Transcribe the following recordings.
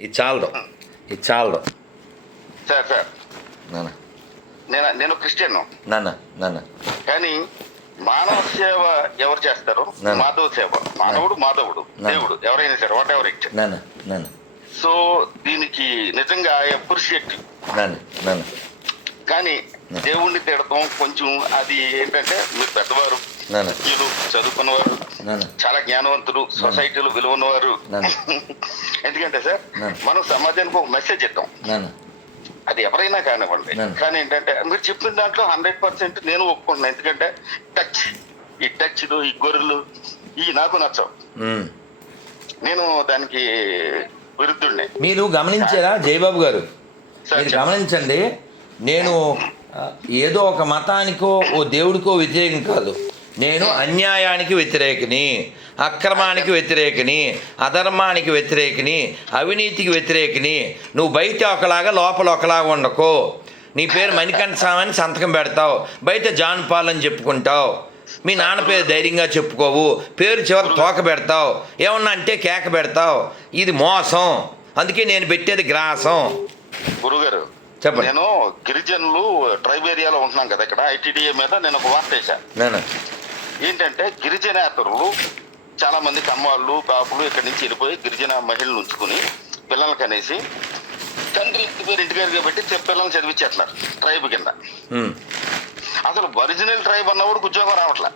ఇది చాలదు ఇది చాలదు సార్ సార్. నాన్న. నేను నేను క్రిస్టియన్ నాన్న నాన్న. కానీ మానవ సేవ ఎవరు చేస్తారు. మాధవ సేవ. మానవుడు మాధవుడు. దేవుడు. ఎవరైనా సరే వాట్ ఎవర్ ఇట్ నాన్న నాన్న. సో దీనికి నిజంగా అప్రిషియేట్ నాన్న నాన్న. కానీ దేవుణ్ణి తిడతాం కొంచెం అది ఏంటంటే మీరు పెద్దవారు. చదువుకున్నవారు చాలా జ్ఞానవంతులు సొసైటీలో విలువ ఉన్నవారు నాన్న. ఎందుకంటే సార్. మనం సమాజానికి ఒక మెసేజ్ ఇద్దాం. అది ఎవరైనా కానివ్వండి. కానీ ఏంటంటే మీరు చెప్పిన దాంట్లో హండ్రెడ్ పర్సెంట్ నేను ఒప్పుకుంటున్నాను ఎందుకంటే టచ్ ఈ టచ్లు ఈ గొర్రెలు ఈ నాకు నచ్చవు. నేను దానికి విరుద్ధుడిని మీరు గమనించారా జయబాబు గారు? మీరు. గమనించండి నేను ఏదో ఒక మతానికో ఓ దేవుడికో వ్యతిరేకం కాదు. నేను అన్యాయానికి వ్యతిరేకిని అక్రమానికి వ్యతిరేకిని అధర్మానికి వ్యతిరేకిని అవినీతికి వ్యతిరేకిని నువ్వు బయట ఒకలాగా లోపల ఒకలాగా ఉండకో. నీ పేరు మణికంఠ స్వామి సంతకం పెడతావు. బయట జాన్ పాల్ అని చెప్పుకుంటావు. మీ నాన్న పేరు ధైర్యంగా చెప్పుకోవు. పేరు చివరి తోక పెడతావు. ఏమన్నా అంటే కేక పెడతావు. ఇది మోసం. అందుకే నేను పెట్టేది గ్రాసం. గురుగారు చెప్పండి. నేను గిరిజనులు ట్రైబ్ ఏరియాలో ఉంటున్నాం కదా ఇక్కడ ఐటీడీఏ మీద నేను ఒక వార్త వేశాను ఏంటంటే గిరిజనేతరులు చాలా మంది కమ్మాళ్ళు కాపులు ఇక్కడి నుంచి వెళ్ళిపోయి గిరిజన మహిళలు ఉంచుకుని పిల్లలకి అనేసి తండ్రి పేరు ఇంటి పెట్టి చె- పిల్లల్ని చదివించేస్తున్నారు ట్రైబ్ కింద. అసలు ఒరిజినల్ ట్రైబ్ అన్నవాడికి ఉద్యోగం రావట్లే?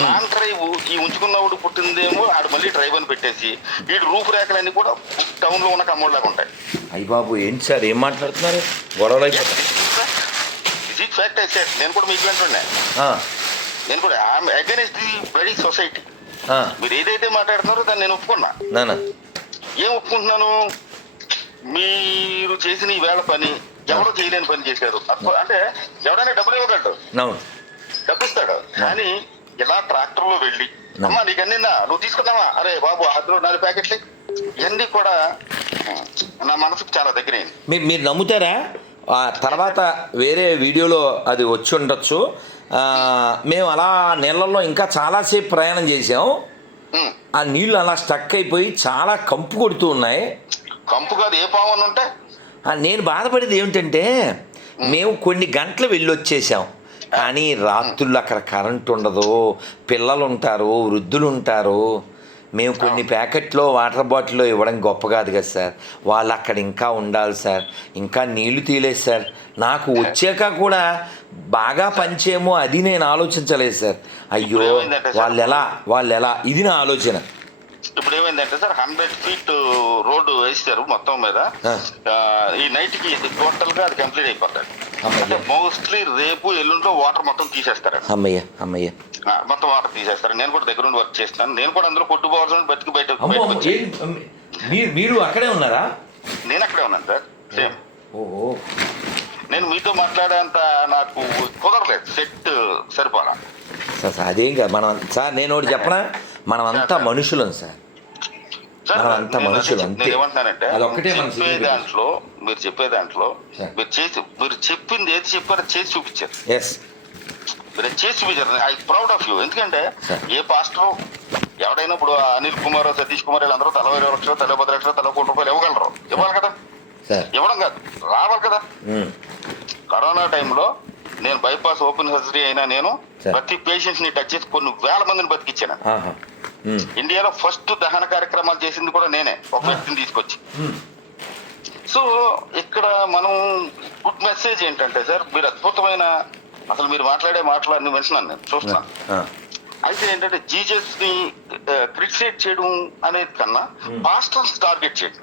నాన్ ట్రైబ్ ఈ ఉంచుకున్నవాడు పుట్టిందేమో ఆడు మళ్ళీ ట్రైబ్ అని పెట్టేసి వీడు రూపురేఖలన్నీ కూడా టౌన్లో ఉన్న కమ్మోళ్ళగా ఉంటాయి. అయ్య బాబు ఏంటి సార్? ఏం మాట్లాడుతున్నారు? గొడవలు ఇది ఫ్యాక్ట్ అయితే నేను కూడా మీకు ఆ, నేను కూడా అగైనెస్ట్ ది బడీ సొసైటీ మీరు ఏదైతే మాట్లాడుతున్నారో దాన్ని నేను ఒప్పుకున్నా. ఏం ఒప్పుకుంటున్నాను? మీరు చేసిన ఈ వేళ పని ఎవరో చేయలేని పని చేశారు. అంటే ఎవడైనా డబ్బులు ఇవ్వగలడు. డబ్బు ఇస్తాడు కానీ ఇలా ట్రాక్టర్లో వెళ్ళి. అమ్మా నీకు అన్ని నువ్వు తీసుకున్నావా అరే బాబు అందులో నాలుగు ప్యాకెట్లు. ఇవన్నీ కూడా నా మనసుకు చాలా దగ్గరైంది. మీరు నమ్ముతారా? ఆ తర్వాత వేరే వీడియోలో అది వచ్చి ఉండొచ్చు. మేము అలా నీళ్ళల్లో ఇంకా చాలాసేపు ప్రయాణం చేసాం ఆ నీళ్ళు అలా స్టక్ అయిపోయి చాలా కంపు కొడుతూ ఉన్నాయి. కంపు కాదు ఏ అని ఉంటే? నేను బాధపడేది ఏమిటంటే మేము కొన్ని గంటలు వెళ్ళొచ్చేసాం. కానీ రాత్రులు అక్కడ కరెంట్ ఉండదు. పిల్లలు ఉంటారు వృద్ధులు ఉంటారు. మేము కొన్ని ప్యాకెట్లో వాటర్ బాటిల్లో ఇవ్వడం గొప్ప కాదు కదా సార్. వాళ్ళు అక్కడ ఇంకా ఉండాలి సార్. ఇంకా నీళ్ళు తీయలేదు సార్. నాకు వచ్చాక కూడా బాగా పంచేమో అది నేను ఆలోచించలేదు సార్. అయ్యో? వాళ్ళు ఎలా వాళ్ళు ఎలా? ఇది నా ఆలోచన. ఇప్పుడు ఏమైందంటే సార్ హండ్రెడ్ ఫీట్ రోడ్డు వేస్తారు మొత్తం మీద. ఈ నైట్కి టోటల్గా అది కంప్లీట్ అయిపోతుంది. మోస్ట్లీ రేపు ఎల్లుండిలో వాటర్ మొత్తం తీసేస్తారు అమ్మయ్య అమ్మయ్య. మొత్తం వాటర్ తీసేస్తారు. నేను కూడా దగ్గర ఉండి వర్క్ చేస్తున్నాను. నేను కూడా అందులో కొట్టుకోవాల్సిన బతికి బయట? మీరు మీరు అక్కడే ఉన్నారా? నేను అక్కడే ఉన్నాను సార్. సేమ్ ఓహో నేను మీతో మాట్లాడేంత నాకు కుదరలేదు. సెట్ సరిపోలా. సార్ సార్ అదేం కాదు. మనం సార్ నేను ఒకటి చెప్పనా? మనం అంతా మనుషులం సార్. అంతా మనుషులు, అంతే. ఏమంటున్నానంటే చెప్పే. దాంట్లో మీరు చెప్పే దాంట్లో. మీరు చేసి మీరు చెప్పింది ఏది చెప్పారో చేసి చూపించారు. ఎస్. మీరు చేసి చూపించారు. I proud of you. ఎందుకంటే. ఏ పాస్టర్ ఎవడైనా ఇప్పుడు అనిల్ కుమార్ సతీష్ కుమార్ వీళ్ళందరూ తల ఇరవై లక్షలు తల పది లక్షలు తల కోటి రూపాయలు ఇవ్వగలరు. ఇవ్వాలి కదా. ఇవ్వడం కాదు. రావాలి కదా. కరోనా టైంలో నేను బైపాస్ ఓపెన్ సర్జరీ అయినా నేను. ప్రతి పేషెంట్స్ని టచ్ చేసి కొన్ని వేల మందిని బతికిచ్చాను. ఇండియాలో ఫస్ట్ దహన కార్యక్రమాలు చేసింది కూడా నేనే ఒక వ్యక్తిని తీసుకొచ్చి. ఉమ్, సో ఇక్కడ మనం గుడ్ మెసేజ్ ఏంటంటే సార్ మీరు అద్భుతమైన అసలు మీరు మాట్లాడే మాటలు అన్ని వింటున్నాను నేను చూస్తున్నాను ఆ, అయితే ఏంటంటే జీజస్ని క్రిటిసైడ్ చేయడం అనేది కన్నా పాస్టర్స్ టార్గెట్ చేయడం.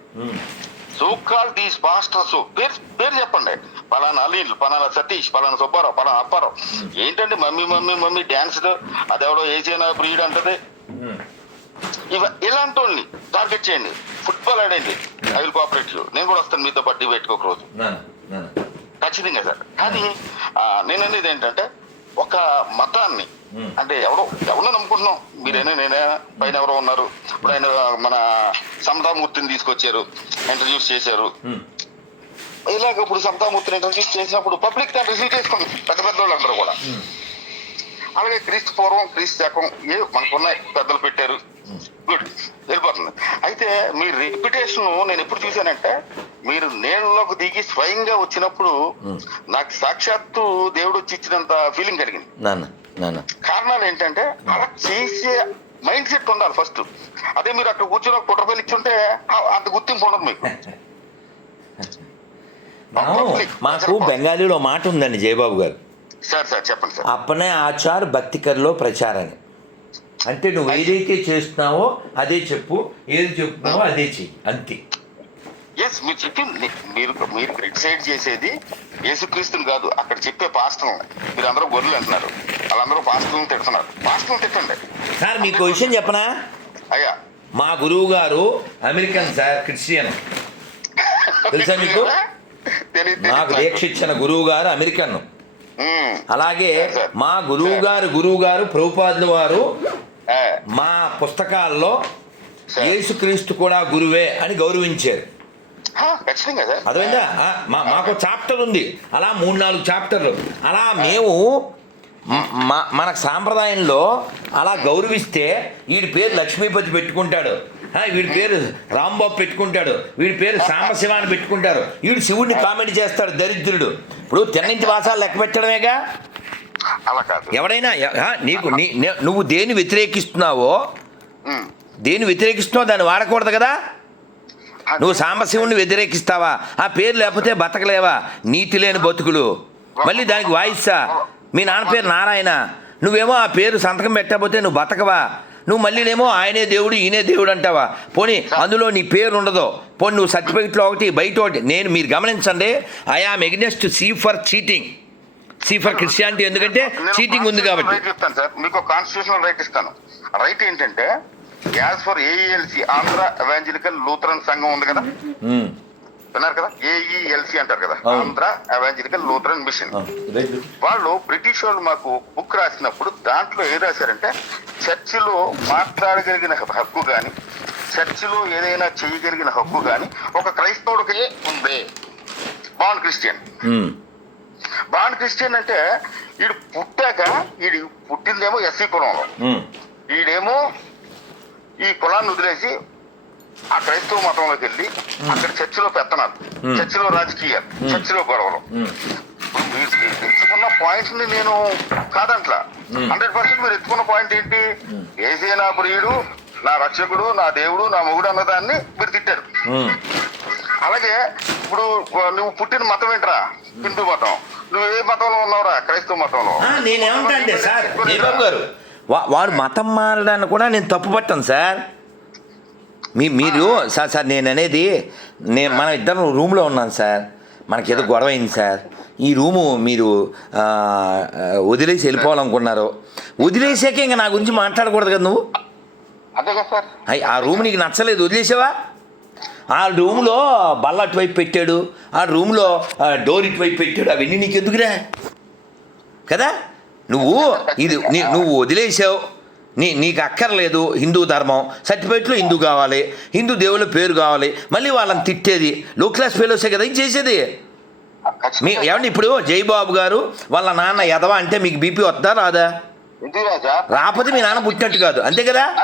సో కాల్ దీస్ పాస్టర్స్ పేరు పేరు చెప్పండి. పలానా అలీల్ పలానా సతీష్ పలానా సుబ్బారావు పలానా అప్పారావు. ఏంటంటే మమ్మీ మమ్మీ మమ్మీ డ్యాన్స్ అదెవడో ఏజైనా బ్రీడ్ అంటది ఇవ ఇలాంటి వాళ్ళని టార్గెట్ చేయండి ఫుట్బాల్ ఆడండి ఐ విల్ కోఆపరేట్ యూ. నేను కూడా వస్తాను మీతో పాటు డిబేట్ ఒక రోజు. ఖచ్చితంగా సార్. కానీ నేను అనేది ఏంటంటే ఒక మతాన్ని Hmm. అంటే ఎవడో ఎవరో నమ్ముకుంటున్నాం. మీరైనా నేనే పైన ఎవరో ఉన్నారు. ఇప్పుడు ఆయన మన సమతామూర్తిని తీసుకొచ్చారు. ఇంట్రడ్యూస్ చేశారు. ఉమ్, ఇలాగ ఇప్పుడు సమతామూర్తిని ఇంట్రడ్యూస్ చేసినప్పుడు పబ్లిక్ రిసీవ్ చేసుకుంది పెద్ద పెద్ద వాళ్ళందరూ కూడా. ఉమ్, అలాగే క్రీస్తు పూర్వం క్రీస్తు శకం ఏ మనకున్నాయి పెద్దలు పెట్టారు. గుడ్ వెళ్ళిపోతుంది. అయితే మీ రెప్యుటేషన్ నేను ఎప్పుడు చూశానంటే మీరు నేలలోకి దిగి స్వయంగా వచ్చినప్పుడు నాకు సాక్షాత్తు దేవుడు వచ్చి ఇచ్చినంత ఫీలింగ్ కలిగింది. కారణాలు ఏంటంటే అలా చేసే మైండ్ సెట్ ఉండాలి ఫస్ట్ అదే మీరు అక్కడ కూర్చొని ఒక కుట్ర ఇచ్చుంటే అంత గుర్తింపు ఉండదు మీకు. మాకు బెంగాలీలో మాట ఉందండి జయబాబు గారు. సార్ సార్ చెప్పండి సార్. అప్పనే ఆచార్ భక్తికర్లో ప్రచారని. అంటే నువ్వు ఏదైతే చేస్తున్నావో అదే చెప్పు ఏది చెప్తున్నావో అదే చెయ్యి అంతే. ఎస్ మీరు చెప్పింది మీరు మీరు క్రిటిసైడ్ చేసేది యేసుక్రీస్తుని కాదు అక్కడ చెప్పే పాస్టర్ని మీరు అందరూ గొర్రెలు అంటున్నారు. వాళ్ళందరూ పాస్టర్లను తిడుతున్నారు. పాస్టర్లను తిట్టండి. సార్ మీకు విషయం చెప్పనా? అయ్యా. మా గురువు గారు అమెరికన్ సార్ క్రిస్టియన్. తెలుసా మీకు? నాకు దీక్ష ఇచ్చిన గురువు గారు అమెరికన్ అలాగే మా గురువు గారు గురువు గారు ప్రభుపాదుల వారు మా పుస్తకాల్లో యేసుక్రీస్తు కూడా గురువే అని గౌరవించారు. మా మాకు చాప్టర్ ఉంది. అలా మూడు నాలుగు చాప్టర్లు. అలా మేము మన సాంప్రదాయంలో అలా గౌరవిస్తే వీడి పేరు లక్ష్మీపతి పెట్టుకుంటాడు. వీడి పేరు రాంబాబు పెట్టుకుంటాడు. వీడి పేరు సాంబశివ అని పెట్టుకుంటారు. వీడు శివుడిని కామెంట్ చేస్తాడు దరిద్రుడు. ఇప్పుడు తెన్నింటి వాసాలు లెక్క పెట్టడమేగా? ఎవడైనా నీకు నువ్వు దేని వ్యతిరేకిస్తున్నావో దేని వ్యతిరేకిస్తున్నావో దాన్ని వాడకూడదు కదా? నువ్వు సాంబశివుణ్ణి వ్యతిరేకిస్తావా? ఆ పేరు లేకపోతే బతకలేవా? నీతి లేని బతుకులు. మళ్ళీ దానికి వాయిస్తా మీ నాన్న పేరు నారాయణ. నువ్వేమో ఆ పేరు సంతకం పెట్టకపోతే నువ్వు బతకవా? నువ్వు మళ్ళీనేమో ఆయనే దేవుడు ఈయనే దేవుడు అంటావా? పోనీ అందులో నీ పేరు ఉండదు పోనీ నువ్వు సర్టిఫికెట్లో ఒకటి బయట ఒకటి. నేను మీరు గమనించండి I am against C for cheating C for Christianity ఎందుకంటే చీటింగ్ ఉంది కాబట్టి. రైట్ చెప్తాను సార్ మీకు కాన్స్టిట్యూషనల్ రైట్ ఇస్తాను. రైట్ ఏంటంటే as for AELC Andhra evangelical Lutheran సంఘం ఉంది కదా? ఉమ్. విన్నారు కదా ఏఈఎల్సి అంటారు కదా. Andhra evangelical Lutheran mission. వాళ్ళు బ్రిటిష్ వాళ్ళు మాకు బుక్ రాసినప్పుడు దాంట్లో ఏం రాశారంటే చర్చిలో మాట్లాడగలిగిన హక్కు కానీ చర్చిలో ఏదైనా చేయగలిగిన హక్కు కానీ ఒక క్రైస్తవుడికి ఉంది బాండ్ క్రిస్టియన్. బాండ్ క్రిస్టియన్ అంటే వీడు పుట్టాక వీడు పుట్టిందేమో ఎస్సీ కులంలో. వీడేమో ఈ కులాన్ని వదిలేసి ఆ క్రైస్తవ మతంలోకి వెళ్ళి అక్కడ చర్చిలో పెత్తనాలు. చర్చిలో రాజకీయాలు చర్చిలో గొడవలు. ఎత్తుకున్న పాయింట్ని నేను కాదంట్లా. హండ్రెడ్ పర్సెంట్ మీరు ఎత్తుకున్న పాయింట్ ఏంటి? ఏసే నా ప్రియుడు నా రక్షకుడు నా దేవుడు నా మొగుడు అన్నదాన్ని మీరు తిట్టారు. అలాగే ఇప్పుడు నువ్వు పుట్టిన మతం ఏంట్రా? హిందూ మతం. నువ్వు ఏ మతంలో ఉన్నావురా? క్రైస్తవ మతంలో. నేనేమంటా అంటే సార్ గారు వాడు మతం మారడాన్ని కూడా నేను తప్పు పట్టాను సార్. మీ మీరు సార్ సార్ నేను అనేది నేను మనం ఇద్దరం రూమ్లో ఉన్నాను సార్. మనకి ఏదో గొడవ అయింది సార్. ఈ రూము మీరు వదిలేసి వెళ్ళిపోవాలనుకున్నారు. వదిలేసాక ఇంకా నా గురించి మాట్లాడకూడదు కదా నువ్వు? అంతే కదా సార్. అయ్ ఆ రూమ్ నీకు నచ్చలేదు వదిలేసావా? ఆ రూమ్లో బల్ల అటువైపు పెట్టాడు ఆ రూమ్లో డోర్ ఇటువైపు పెట్టాడు అవన్నీ నీకు ఎందుకురా కదా? నువ్వు ఇది నువ్వు వదిలేసావు. నీ నీకు అక్కర్లేదు హిందూ ధర్మం. సర్టిఫికేట్లో హిందూ కావాలి హిందూ దేవుళ్ళ పేరు కావాలి. మళ్ళీ వాళ్ళని తిట్టేది. లో క్లాస్ ఫెలోసే కదా ఇది చేసేది. మీ ఏమండి ఇప్పుడు జయబాబు గారు వాళ్ళ నాన్న ఎదవా అంటే మీకు బీపీ వద్దా రాదా? రాకపోతే మీ నాన్న పుట్టినట్టు కాదు. అంతే కదా?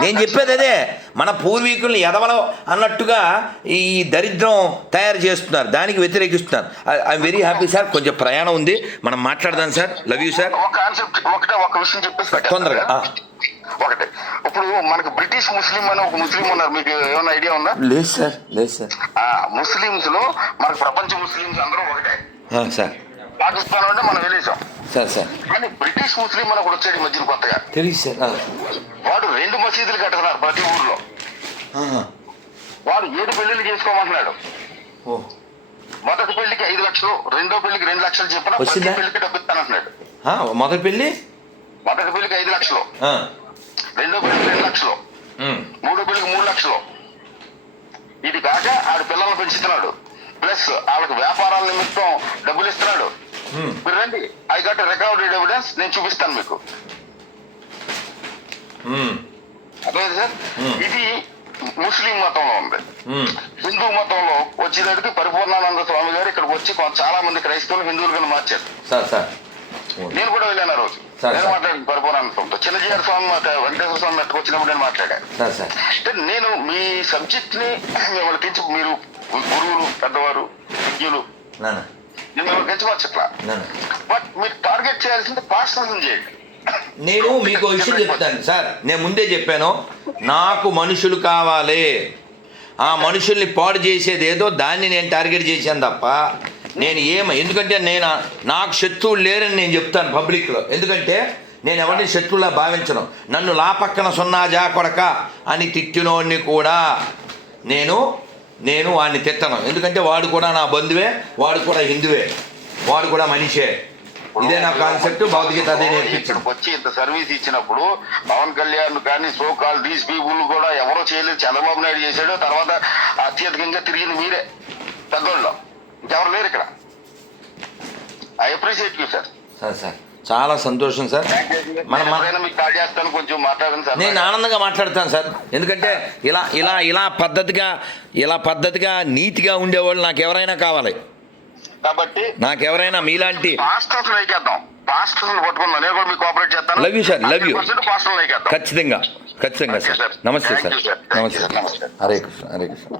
నేను చెప్పేది అదే. మన పూర్వీకుల్ని ఎదవలం అన్నట్టుగా ఈ దరిద్రం తయారు చేస్తున్నారు. దానికి వ్యతిరేకిస్తున్నారు. I'm very happy sir. కొంచెం ప్రయాణం ఉంది. మనం మాట్లాడదాం సార్. Love you sir. ఒకటే ఒక విషయం చెప్పేసి. తొందరగా. ఒకటే. ఇప్పుడు మనకు బ్రిటిష్ ముస్లిం అని ఒక ముస్లిం ఉన్నారు. మీకు ఏమైనా ఐడియా ఉందా? లేదు సార్. లేదు సార్. ఆ ముస్లింస్లో మనకు ప్రపంచ ముస్లింస్ అందరూ ఒకటే. సార్. పాకిస్తాన్ అంటే మనం వెళ్ళేసాం. Sir sir. కానీ బ్రిటిష్ ముస్లిం అని ఒకటి వచ్చాడు మధ్యన కొత్తగా. తెలియదు సార్. మసీదులు కట్టుకున్నారు ప్రతి ఊర్లో. వాడు ఏడు పెళ్ళిళ్ళు చేసుకోమంటున్నాడు మొదటి పెళ్ళికి ఐదు లక్షలు రెండో పెళ్ళికి రెండు లక్షలు చెప్పిన ప్రతి? పెళ్ళికి డబ్బు ఇస్తానంటున్నాడు మొదటి పెళ్ళి మొదటి పెళ్ళికి ఐదు లక్షలు. రెండో పెళ్ళికి రెండు లక్షలు. మూడో పెళ్ళికి మూడు లక్షలు ఇది కాక ఆడు పిల్లల్ని పెంచుతున్నాడు ప్లస్ వాళ్ళకి వ్యాపారాల నిమిత్తం డబ్బులు ఇస్తున్నాడు. మీరు రండి ఐ గట్ రికార్డెడ్ ఎవిడెన్స్ నేను చూపిస్తాను మీకు. అర్థమైంది సార్. ఇది ముస్లిం మతంలో ఉంది. హిందూ మతంలో వచ్చేటప్పటికి పరిపూర్ణానంద స్వామి గారు ఇక్కడికి వచ్చి చాలా మంది క్రైస్తవులు హిందువులుగా మార్చారు. Sir sir. నేను కూడా వెళ్ళాను ఆ రోజు. నేను. మాట్లాడాను పరిపూర్ణంతో చిన్నజీఆర్ స్వామి వెంకటేశ్వర స్వామి ఎట్టుకొచ్చినప్పుడు నేను మాట్లాడాను. అంటే నేను మీ సబ్జెక్ట్ని మిమ్మల్ని కించి మీరు గురువులు పెద్దవారు విజ్ఞులు నాన్న. నేను మిమ్మల్ని కించవచ్చట్లా నాన్న. బట్ మీరు టార్గెట్ చేయాల్సింది పాస్టర్స్ చేయండి. నేను మీకు విషయం చెప్తాను సార్. నేను ముందే చెప్పాను నాకు మనుషులు కావాలి. ఆ మనుషుల్ని పాడు చేసేది ఏదో దాన్ని నేను టార్గెట్ చేశాను తప్ప నేను ఏమ ఎందుకంటే నేను నాకు శత్రువులు లేరని నేను చెప్తాను పబ్లిక్లో. ఎందుకంటే నేను ఎవరిని శత్రువులా భావించను. నన్ను లాపక్కన సున్నా జా కొడక అని తిట్టినోడిని కూడా నేను నేను వాడిని తిట్టను. ఎందుకంటే వాడు కూడా నా బంధువే వాడు కూడా హిందువే వాడు కూడా మనిషే. ఇదే నా కాన్సెప్ట్ భౌతికత అదే నేర్పించడం. వచ్చి ఇంత సర్వీస్ ఇచ్చినప్పుడు పవన్ కళ్యాణ్ కానీ సో కాల్ దీస్ పీపుల్ కూడా ఎవరో చేయలేదు చంద్రబాబు నాయుడు చేశాడు తర్వాత అత్యధికంగా తిరిగింది మీరే పెద్దోళ్ళు. ఇంకెవరు లేరు ఇక్కడ. I appreciate you sir. Sir sir. చాలా సంతోషం మన సార్. నేను ఆనందంగా మాట్లాడతాను సార్. ఎందుకంటే ఇలా ఇలా ఇలా పద్ధతిగా ఇలా పద్ధతిగా నీతిగా ఉండేవాళ్ళు నాకు ఎవరైనా కావాలి. కాబట్టి నాకు ఎవరైనా మీలాంటి పాస్టర్స్ లైకేద్దాం పాస్టర్స్ పట్టుకుందాం నేను కూడా మీకు కోఆపరేట్ చేస్తాను. Sir. Love you. పాస్టర్ లైకేద్దాం ఖచ్చితంగా ఖచ్చితంగా సార్. నమస్తే సార్ నమస్తే సార్. హరే కృష్ణ హరే కృష్ణ.